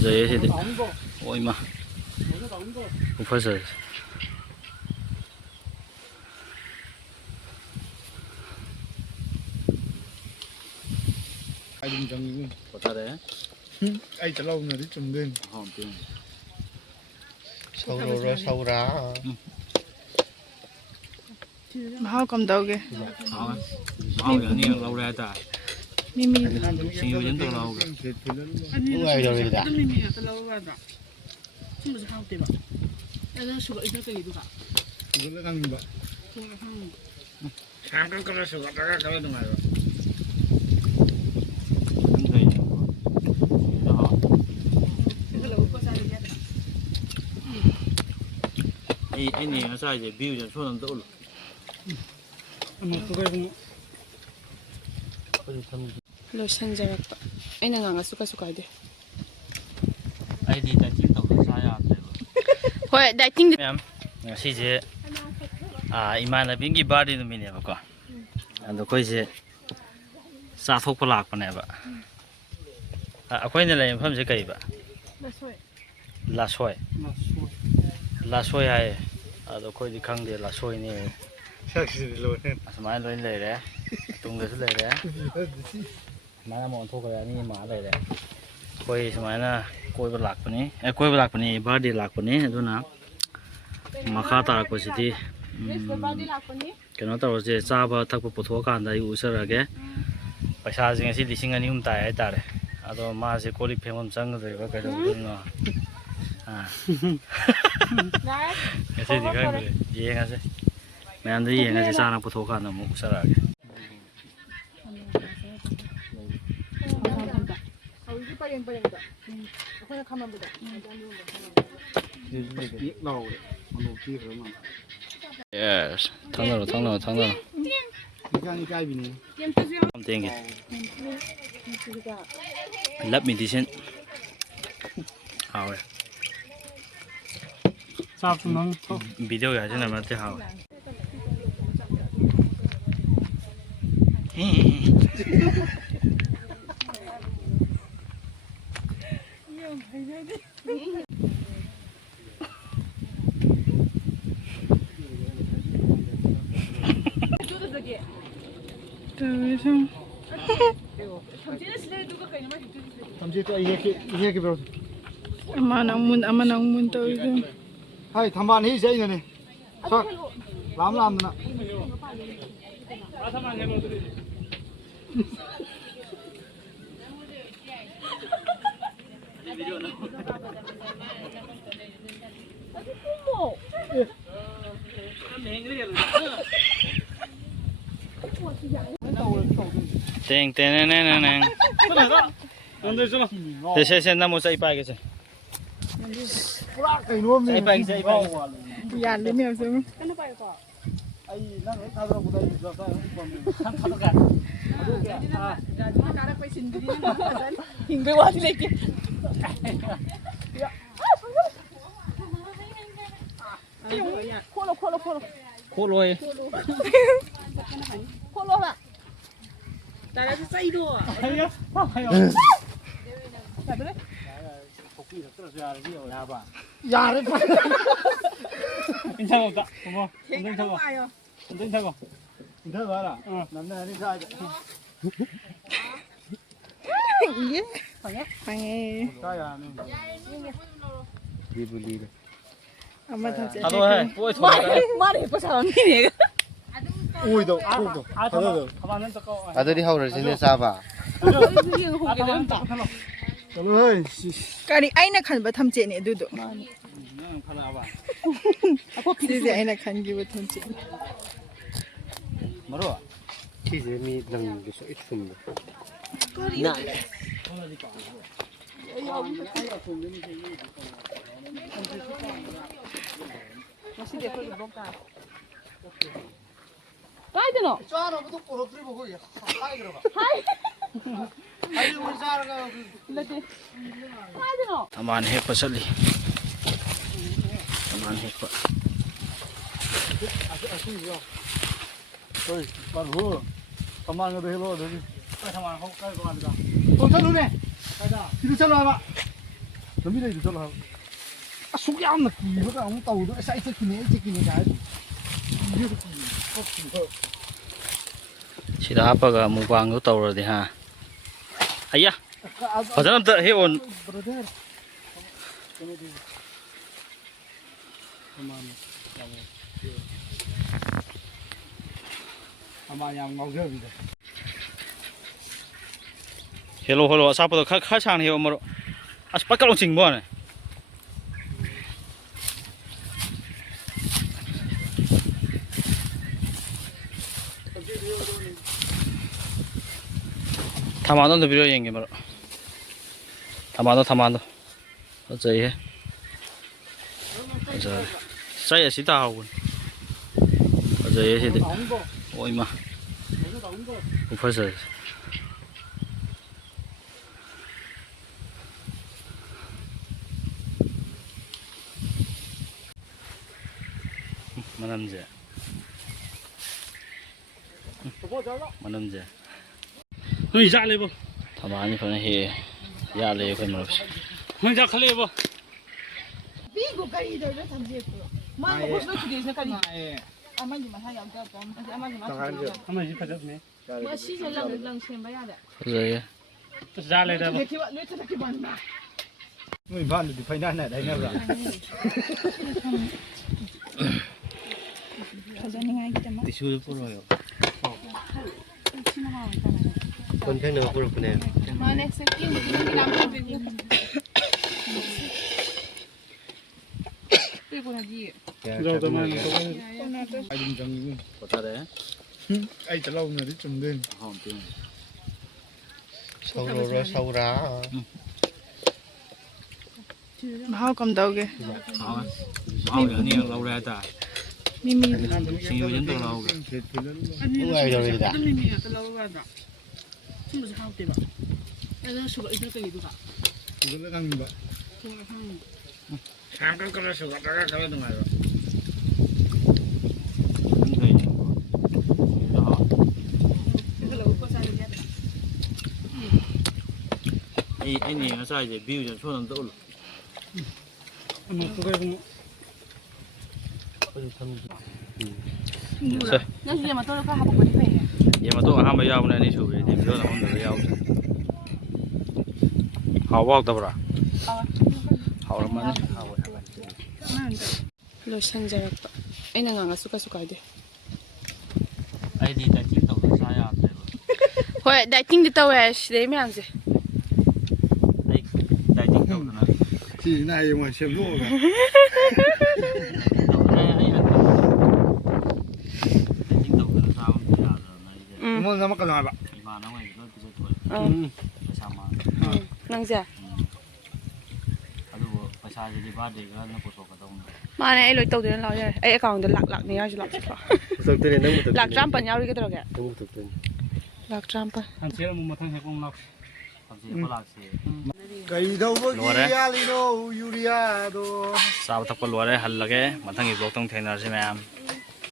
ꯐꯖꯩꯌꯦ ꯁꯤꯗꯤ ꯑꯣꯏꯃ ꯐꯖꯩ ꯑꯗꯨꯝ ꯆꯪꯉꯤ ꯄꯣꯊꯥꯔꯦ ꯑꯩ ꯆꯠꯍꯧꯕꯅꯗꯤ ꯆꯨꯝꯗꯣꯏꯅꯤ ꯁꯧꯔꯥ ꯃꯍꯥꯎ ꯀꯝꯗꯧꯒꯦ ꯃꯍꯥꯎ ꯌꯥꯅꯤ ꯂꯧꯔꯦ ꯍꯥꯏꯇꯥꯔꯦ ꯃꯤꯃꯤ ꯁꯤꯡꯖꯨ ꯐꯖꯅ ꯇꯧ ꯂꯧꯒꯦ ꯅꯨꯡꯉꯥꯏꯗꯧꯔꯤꯗ ꯑꯗꯨꯝ ꯃꯤꯃꯤ ꯉꯥꯛꯇ ꯂꯧꯔꯒ ꯁꯨꯝꯕꯁꯨ ꯍꯥꯎꯇꯦꯕ ꯑꯗꯨꯅ ꯁꯨꯒꯠ ꯏꯗ ꯀꯩꯗꯨꯒ ꯁꯨꯒꯠꯂ ꯈꯪꯕ ꯁꯥꯡ ꯀꯂ ꯁꯨꯒꯠꯂꯒ ꯈꯔ ꯅꯨꯡꯉꯥꯏꯕ ꯑꯩꯅ ꯉꯁꯥꯏꯁꯦ ꯚ꯭ꯌꯨꯁꯦ ꯁꯣꯝ ꯑꯝꯇ ꯎꯠꯂꯨ ꯂꯣꯏꯁꯤꯟꯖꯔꯛꯄ ꯑꯩꯅ ꯉꯥꯡꯉꯁꯨ ꯀꯩꯁꯨ ꯀꯥꯏꯗꯦ ꯑꯩꯗꯤ ꯗꯥꯏꯇꯤꯡ ꯇꯧꯗ ꯆꯥ ꯌꯥꯗ꯭ꯔꯦꯕ ꯍꯣꯏ ꯗꯥꯏꯇꯤꯡ ꯃꯌꯥꯝ ꯉꯁꯤꯁꯦ ꯏꯃꯥꯟꯅꯕꯤꯒꯤ ꯕꯥꯔꯗꯦ ꯅꯨꯃꯤꯠꯅꯦꯕꯀꯣ ꯑꯗꯣ ꯑꯩꯈꯣꯏꯁꯦ ꯆꯥꯊꯣꯛꯄ ꯂꯥꯛꯄꯅꯦꯕ ꯑꯩꯈꯣꯏꯅ ꯂꯩ ꯃꯐꯝꯁꯦ ꯀꯩꯕ ꯂꯥꯁꯣꯏ ꯂꯥꯁꯣꯏ ꯍꯥꯏꯌꯦ ꯑꯗꯣ ꯑꯩꯈꯣꯏꯗꯤ ꯈꯪꯗꯦ ꯂꯥꯁꯣꯏꯅꯦ ꯑꯁꯨꯃꯥꯏꯅ ꯂꯣꯏꯅ ꯂꯩꯔꯦ ꯇꯨꯡꯗꯁꯨ ꯂꯩꯔꯦ ꯁꯨꯃꯥꯏꯅ ꯑꯃ ꯑꯣꯟꯊꯣꯛꯈ꯭ꯔꯦ ꯑꯅꯤ ꯑꯃ ꯂꯩꯔꯦ ꯑꯩꯈꯣꯏ ꯁꯨꯃꯥꯏꯅ ꯀꯣꯏꯕ ꯂꯥꯛꯄꯅꯤ ꯕꯥꯔꯗꯦ ꯂꯥꯛꯄꯅꯤ ꯑꯗꯨꯅ ꯃꯈꯥ ꯇꯥꯔꯛꯄꯁꯤꯗꯤ ꯀꯩꯅꯣ ꯇꯧꯔꯁꯦ ꯆꯥꯕ ꯊꯛꯄ ꯄꯨꯊꯣꯛꯑꯀꯥꯟꯗ ꯑꯩ ꯎꯠꯆꯔꯛꯑꯒꯦ ꯄꯩꯁꯥꯁꯦ ꯉꯁꯤ 2,000-2,000 ꯇꯥꯏ ꯍꯥꯏꯇꯥꯔꯦ ꯑꯗꯣ ꯃꯥꯁꯦ ꯀꯣꯜꯂꯤꯛ ꯐꯦꯡꯐꯝ ꯆꯪꯒꯗꯣꯏꯕ ꯀꯩꯗꯧꯗꯣꯏꯅꯣ ꯉꯁꯤꯗꯤ ꯈꯪꯗ꯭ꯔꯦ ꯌꯦꯡꯉꯁꯦ ꯃꯌꯥꯝꯗ ꯌꯦꯡꯉꯁꯦ ꯆꯥꯅ ꯄꯨꯊꯣꯛꯑꯀꯥꯟꯗ ꯑꯃꯨꯛ ꯎꯠꯆꯔꯛꯑꯒꯦ ꯍꯧꯖꯤꯛꯀꯤ ꯄꯔꯦꯡꯗꯣ ꯑꯩꯈꯣꯏꯅ ꯈꯝꯃꯝꯕꯗꯣ ꯌꯦꯁ ꯊꯪꯅꯔꯣ ꯏꯀꯥꯏꯕꯤꯅꯤ ꯇꯦꯡꯒꯦ ꯂꯞ ꯃꯤꯗꯤꯁꯟ ꯍꯥꯎꯋꯦ ꯚꯤꯗꯤꯑꯣ ꯍꯥꯏꯖꯤꯟꯅꯕ ꯅꯠꯇꯦ ꯍꯥꯎꯋꯦ ꯑꯃꯅ ꯑꯃꯨꯛ ꯃꯨꯟ ꯇꯧꯔꯤꯗꯣ ꯍꯥꯏ ꯊꯝꯕꯥꯜ ꯍꯦꯛꯏꯁꯦ ꯑꯩꯅꯅꯦ ꯂꯥꯝꯗꯅ ꯇꯦꯡ ꯇꯦꯡ ꯁꯦ ꯅꯃꯣ ꯆꯩ ꯄꯥꯏꯒꯦꯁꯦ ꯄꯨꯔꯥ ꯀꯩꯅꯣꯝꯅꯤ ꯑꯩ ꯄꯥꯏꯒꯦ ꯌꯥꯜꯂꯤꯅꯦ ꯍꯧꯖꯤꯛ ꯑꯩ ꯅꯪ ꯍꯦꯛ ꯊꯥꯗꯣꯔꯛꯄꯗ ꯍꯤꯡꯕꯩ ꯋꯥꯗꯤ ꯂꯩꯇꯦ ꯈꯣꯠꯂꯣꯏ ꯈꯣꯠꯂꯣꯕ ꯇꯥꯔꯁꯨ ꯆꯩꯗꯣ ꯌꯥꯔꯦ 인사가 어머 인사가 와요 인사가 인사가 남자들이 사자 이게 방해 사야 리블리 엄마 다 째. 나도 해. 뽀이 더 말해 봐 사람이 내가. 오이도 가만히 잠깐 아들이 하우르지네 싸봐. 어이 까리 아이나 칸바 탐제네 두두. 가나봐 이제 아이나 칸기부 탐제. 뭐로? 치즈미 남는 게 있습니다. 나. 빠이드노. 짜라부터 꼬르뜨리 보고 하이 들어가. 하이. 하이 우리 짜라가 레디. 빠이드노. Tamaan hekpa sali. Tamaan hekpa. 어이 바로 가만히 해로 저기 가만 하고 가야 됩니다. 또 찾으네. 가자. 뒤로 찾아와 봐. ꯂꯝꯕꯤ ꯂꯩꯗꯨ ꯆꯠꯂꯣ ꯍꯥꯏꯕ ꯑꯁꯨꯛ ꯌꯥꯝꯅ ꯀꯤꯕꯒ ꯑꯃꯨꯛ ꯇꯧꯗꯣ ꯑꯁ ꯑꯩ ꯆꯠꯈꯤꯅꯦ ꯍꯥꯏꯗꯤ ꯁꯤꯗ ꯍꯥꯞꯄꯒ ꯃꯨꯛꯕꯥꯡꯗꯣ ꯇꯧꯔꯗꯤ ꯍꯥ ꯑయ్ꯌꯥ ꯐꯖꯅ ꯑꯝꯇ ꯍꯦꯛꯑꯣ ꯕ꯭ꯔꯗꯔ ꯑꯃ ꯌꯥꯝ ꯉꯥꯎꯖꯕꯤꯗ ꯍꯦꯜꯂꯣ ꯑꯆꯥꯄꯣꯠꯇꯣ ꯈꯔ ꯁꯥꯡꯅ ꯍꯦꯛꯑꯣ ꯃꯔꯨꯞ ꯑꯁ ꯄꯠꯀ ꯂꯥꯎ ꯆꯤꯡꯕ ꯋꯥꯅꯦ ꯊꯝꯕꯥꯜꯗꯣ ꯑꯝꯇ ꯄꯤꯔꯛꯑꯣ ꯌꯦꯡꯒꯦ ꯃꯔꯨꯞ ꯊꯝꯕꯥꯜꯗꯣ ꯐꯖꯩꯍꯦ ꯐꯖꯔꯦ ꯆꯩ ꯑꯁꯤ ꯇꯥꯍꯧꯕꯅꯤ ꯐꯖꯩꯍꯦ ꯁꯤꯗꯤ ꯑꯣ ꯏꯃꯥ ꯐꯖꯩ ꯃꯅꯝꯁꯦ ꯅꯣꯏ ꯌꯥꯠꯂꯦꯕꯣ ꯊꯝꯕꯥꯜꯅꯤ ꯐꯖꯅ ꯍꯦꯛꯑꯦ ꯌꯥꯜꯂꯦ ꯑꯩꯈꯣꯏ ꯃꯔꯨꯞꯁꯦ ꯅꯣꯏ ꯌꯥꯠꯈꯠꯂꯛꯑꯦꯕꯣ ꯕꯤꯒꯨ ꯀꯔꯤꯗꯧꯔꯤꯅꯣ ꯊꯝꯖꯦꯠꯄꯨ ꯃꯥꯅ ꯍꯣꯁꯄꯤꯇꯥꯜ ꯊꯨꯗꯦꯁꯤꯅ ꯀꯔꯤ ꯑꯃꯒꯤ ꯃꯁꯥ ꯌꯥꯎꯗꯕ ꯑꯃꯒꯤ ꯃꯁꯥ ꯑꯃꯁꯤ ꯐꯖꯕꯅꯦ ꯃꯁꯤꯁꯦ ꯂꯪ ꯁꯦꯝꯕ ꯌꯥꯗꯦ ꯐꯖꯩꯌꯦ ꯌꯥꯠꯂꯦꯗꯕꯣ ꯅꯣꯏ ꯏꯝꯐꯥꯜꯗꯗꯤ ꯐꯩꯅꯥꯟꯅ ꯍꯥꯏꯅꯕ꯭ꯔꯥ ꯐꯖꯅꯤꯡꯉꯥꯏꯒꯤꯗꯃꯛ ꯇꯤꯁꯨꯗ ꯄꯨꯔꯛꯑꯣ ꯀꯣꯟ ꯐꯦꯡꯅꯕ ꯄꯨꯔꯛꯄꯅꯦ ꯃꯥꯅꯦ ꯁꯦꯀꯦꯟꯗꯗꯤ ꯅꯪꯒꯤ ꯌꯥꯝ ꯑꯗꯨꯝ ꯆꯪꯉꯤ ꯄꯣꯊꯥꯔꯦ ꯑꯩ ꯆꯠꯍꯧꯅꯗꯤ ꯆꯨꯝꯗꯣꯏꯅꯤ ꯁꯧꯔꯥ ꯃꯍꯥꯎ ꯀꯝꯗꯧꯒꯦ ꯃꯍꯥꯎꯒꯤ ꯑꯅꯤꯔꯛ ꯂꯧꯔꯦ ꯍꯥꯏꯇꯥꯔꯦ ꯃꯤꯃꯤ ꯁꯤꯡꯖꯨ ꯐꯖꯅ ꯇꯧ ꯂꯧꯍꯧꯒꯦ ꯅꯨꯡꯉꯥꯏꯗꯧꯔꯤꯗ ꯑꯗꯨꯝ ꯃꯤꯃꯤ ꯉꯥꯛꯇ ꯂꯧꯔꯒ ꯌꯥꯗ꯭ꯔꯥ ꯁꯨꯝꯕꯁꯨ ꯍꯥꯎꯇꯦꯕ ꯑꯗꯨꯅ ꯁꯨꯒꯔꯏꯗꯨ ꯀꯩꯗꯨꯒ ꯁꯨꯒꯠꯂ ꯀꯪꯕ ꯀꯂꯔ ꯁꯨꯒꯠꯂꯒ ꯈꯔ ꯅꯨꯡꯉꯥꯏꯕ ꯑꯩꯅ ꯉꯁꯥꯏꯁꯦ ꯚ꯭ꯌꯨꯁꯦ ꯁꯣꯝ ꯑꯝꯇ ꯎꯠꯂꯨ ꯅꯪꯁꯨ ꯌꯦꯡꯃꯇꯣꯟꯗꯣ ꯈꯔ ꯍꯥꯄꯛꯄꯗꯤ ꯐꯩꯌꯦ ꯌꯦꯡꯃꯇꯣꯟ ꯑꯍꯥꯟꯕ ꯌꯥꯎꯕꯅꯦ ꯑꯅꯤ ꯁꯨꯕꯩꯗꯤ ꯚꯤꯗꯤꯑꯣ ꯑꯍꯨꯝꯗꯕ ꯌꯥꯎꯗ꯭ꯔꯦ ꯍꯥꯎꯕ ꯍꯥꯎꯇꯕ꯭ꯔꯥ ꯍꯥꯎꯔꯝꯃꯅꯤ ꯂꯣꯏꯁꯤꯟꯖꯔꯛꯄ ꯑꯩꯅ ꯉꯥꯡꯉꯁꯨ ꯀꯩꯁꯨ ꯀꯥꯏꯗꯦ ꯑꯩꯗꯤ ꯗꯥꯏꯇꯤꯡ ꯇꯧꯗꯅ ꯆꯥ ꯌꯥꯗ꯭ꯔꯦꯕ ꯍꯣꯏ ꯗꯥꯏꯇꯤꯡꯗꯤ ꯇꯧꯋꯦ ꯁꯤꯗꯩ ꯃꯌꯥꯝꯁꯦ ꯑꯩ ꯗꯥꯏꯇꯤꯡ ꯇꯧꯗꯅ ꯁꯤꯁꯤꯅ ꯍꯌꯦꯡꯋꯥꯏ ꯁꯦꯝꯗꯣꯛꯑꯒ ꯗꯥꯏꯇꯤꯡ ꯇꯧꯗꯅ ꯆꯥꯕ ꯑꯝꯇ ꯌꯥꯗ꯭ꯔꯕꯅ ꯑꯩꯁꯦ ꯑꯩꯉꯣꯟꯗ ꯑꯃꯛꯀꯅꯣ ꯍꯥꯏꯕ ꯏꯃꯥꯟꯅꯕꯉꯩꯗ ꯂꯣꯏ ꯄꯤꯖꯊꯣꯛꯑꯦ ꯄꯩꯁꯥ ꯃꯥꯡꯉꯦ ꯅꯪꯁꯦ ꯑꯗꯨꯕꯨ ꯄꯩꯁꯥꯁꯤꯗꯤ ꯕꯥꯔꯗꯦꯒꯅ ꯄꯨꯊꯣꯛꯀꯗꯧꯅꯤ ꯃꯥꯅꯦ ꯑꯩ ꯂꯣꯏ ꯇꯧꯗꯣꯏꯅ ꯂꯥꯛꯑꯣ ꯌꯥꯔꯦ ꯑꯩ ꯑꯦꯀꯥꯎꯟꯗ ꯂꯥꯛꯅꯤ ꯌꯥꯎꯔꯁꯨ ꯂꯥꯛꯁꯤꯀꯣ ꯄꯨꯊꯣꯛꯇꯣꯏꯅꯦ ꯅꯪ ꯂꯥꯛ ꯄꯨꯊꯣꯛꯇꯣꯏꯅꯦ 15 ꯌꯥꯎꯔꯤꯒꯗꯧꯔꯒꯦ ꯅꯪ ꯄꯨꯊꯣꯛꯇꯣꯏꯅꯦ ꯂꯥꯛ 15 ꯍꯟꯁꯦꯠ ꯑꯃꯨꯛ ꯃꯊꯪ ꯍꯦꯛꯄ ꯑꯃꯨꯛ ꯂꯥꯛꯁꯤ ꯍꯧꯖꯤꯛ ꯂꯥꯛꯁꯤ ꯀꯩꯗꯧꯕꯒꯤ ꯂꯣꯏꯔꯦ ꯌꯥꯜꯂꯤꯅꯣ ꯌꯨꯔꯤꯌꯥꯗꯣ ꯆꯥꯕ ꯊꯛꯄ ꯂꯣꯏꯔꯦ ꯍꯜꯂꯒꯦ ꯃꯊꯪꯒꯤ ꯕ꯭ꯂꯣꯛꯇꯪ ꯊꯦꯡꯅꯔꯁꯤ ꯃꯌꯥꯝ